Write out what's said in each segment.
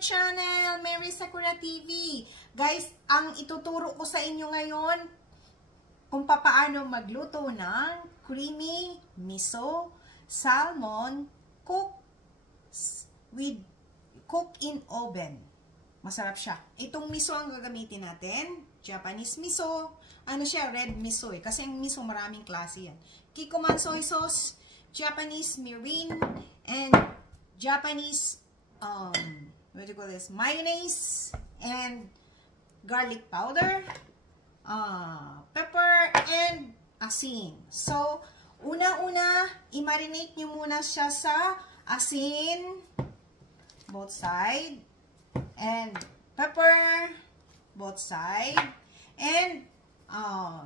channel, Mary Sakura TV. Guys, ang ituturo ko sa inyo ngayon kung paano magluto ng creamy miso salmon cook in oven. Masarap siya. Itong miso ang gagamitin natin. Japanese miso. Ano siya? Red miso eh. Kasi yung miso maraming klase yan. Kikkoman soy sauce, Japanese mirin, and Japanese what do you call this? Mayonnaise and garlic powder, pepper, and asin. So, una-una, i-marinate nyo muna siya sa asin, both side, and pepper, both side, and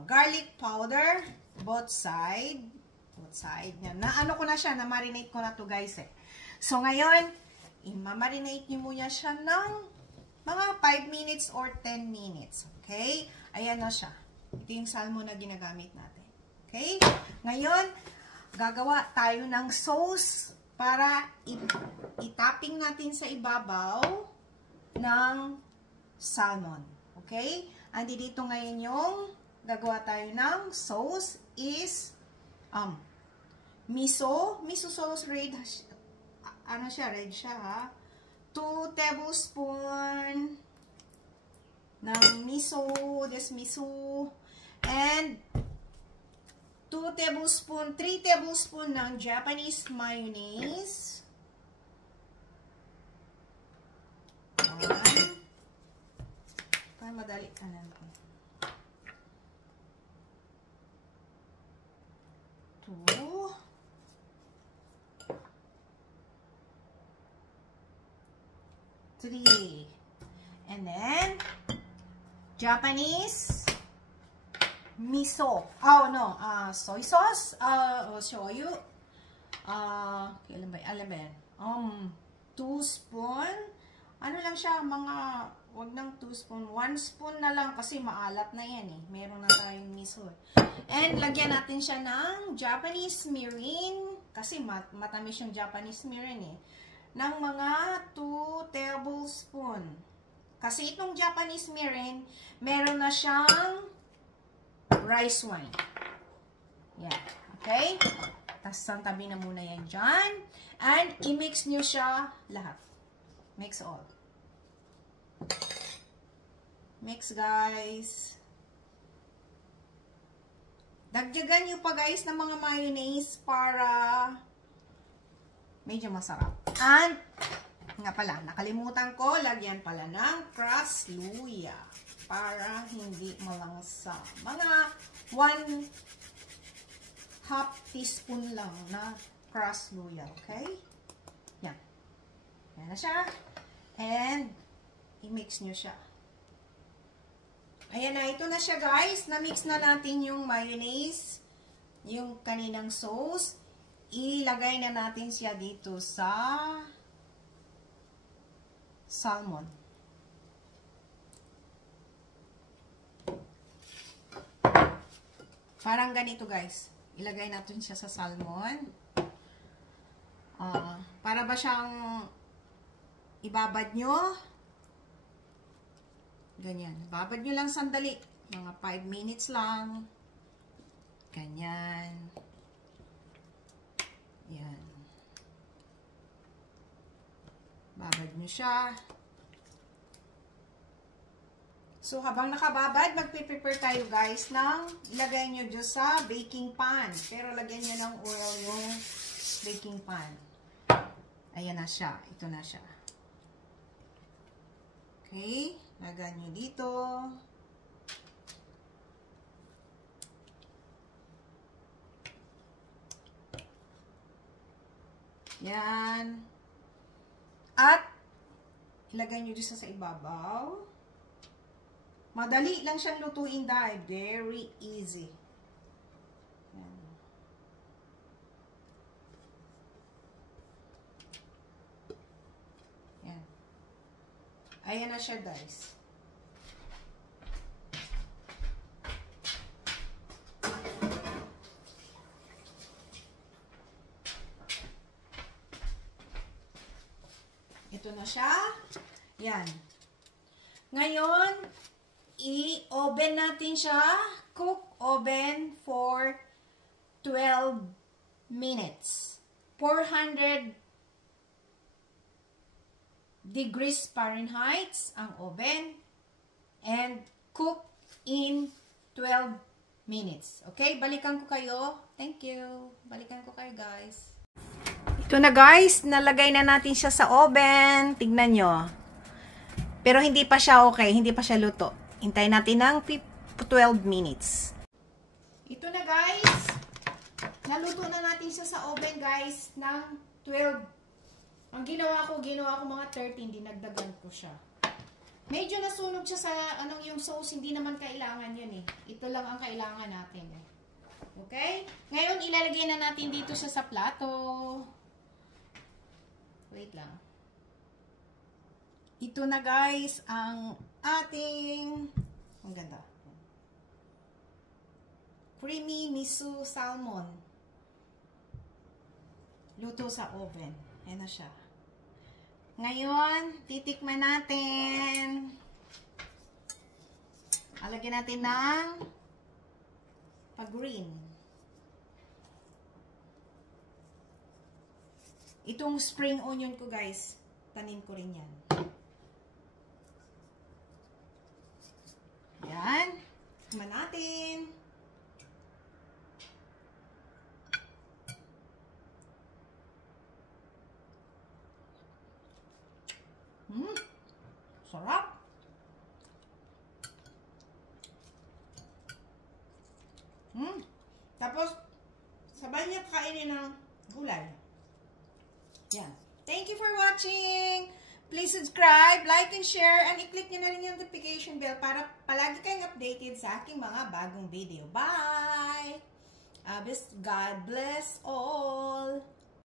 garlic powder, both side. Yan. Ano ko na siya, na-marinate ko na to guys eh. So, ngayon, i-marinate nyo muna siya ng mga 5 minutes or 10 minutes. Okay? Ayan na siya. Ito yung salmon na ginagamit natin. Okay? Ngayon, gagawa tayo ng sauce para i-topping natin sa ibabaw ng salmon. Okay? Andi dito ngayon yung gagawa tayo ng sauce is miso sauce red. Ano siya? Red siya, ha? 2 tablespoon ng miso. This miso. And 3 tablespoon ng Japanese mayonnaise. Para madali. Alam ko. 2. 3. And then, Japanese miso. Oh, no. Soy sauce. Shoyu. Alam ba yan? 2 spoon. Ano lang siya, wag ng 2 spoon. 1 spoon na lang kasi maalat na yan eh. Meron na tayong miso. And, lagyan natin siya ng Japanese mirin. Kasi matamis yung Japanese mirin eh. Ng mga 2 tablespoon. Kasi itong Japanese mirin, meron na siyang rice wine. Yan. Okay? Tapos, tabi na muna yan dyan. And, i-mix nyo siya lahat. Mix all. Mix, guys. Dagdagan nyo pa, guys, ng mga mayonnaise para medyo masarap. And, nga pala, nakalimutan ko, lagyan pala ng crushed luya para hindi malangsa. Mga 1/2 teaspoon lang na crushed luya, okay? Yan. Yan na siya. And, i-mix nyo siya. Ayan na, ito na siya guys. Na-mix na natin yung mayonnaise, yung kaninang sauce. Ilagay na natin siya dito sa salmon. Parang ganito guys. Ilagay natin siya sa salmon. Para ba siyang ibabad nyo? Ganyan. Babad nyo lang sandali. Mga 5 minutes lang. Ganyan. Yan. Babad nyo siya. So, habang nakababad, magpe-prepare tayo guys ng ilagay nyo dyan sa baking pan. Pero lagyan nyo ng oil yung baking pan. Ayan na siya. Ito na siya. Okay. Lagyan nyo dito. Yan. At, ilagay nyo dito sa ibabaw. Madali lang siyang lutuin dahil very easy. Yan. Yan. Ayan na siya guys. Ito na siya. Yan. Ngayon, i-oven natin siya. Cook oven for 12 minutes. 400 degrees Fahrenheit ang oven. And cook in 12 minutes. Okay? Balikan ko kayo. Thank you. Balikan ko kayo, guys. Ito na, guys. Nalagay na natin siya sa oven. Tignan nyo. Pero hindi pa siya okay. Hindi pa siya luto. Hintayin natin ng 12 minutes. Ito na, guys. Naluto na natin siya sa oven, guys, ng 12. Ang ginawa ko mga 13. Dinagdagan ko siya. Medyo nasunog siya sa yung sauce. Hindi naman kailangan yun eh. Ito lang ang kailangan natin eh. Okay? Ngayon, ilalagay na natin dito siya sa plato. Wait lang. Ito na, guys, ang ating, ang ganda, creamy miso salmon. Luto sa oven. Ayan na siya. Ngayon, titikman natin. Alagyan natin ng pag-green. Itong spring onion ko, guys, tanim ko rin yan. Yan. Tikman natin. Sarap. Tapos, sabay niya kainin ng gulay. Yan. Thank you for watching. Please subscribe, like, and share, and i-click nyo na rin yung notification bell para palagi kayong updated sa aking mga bagong video. Bye! God bless all!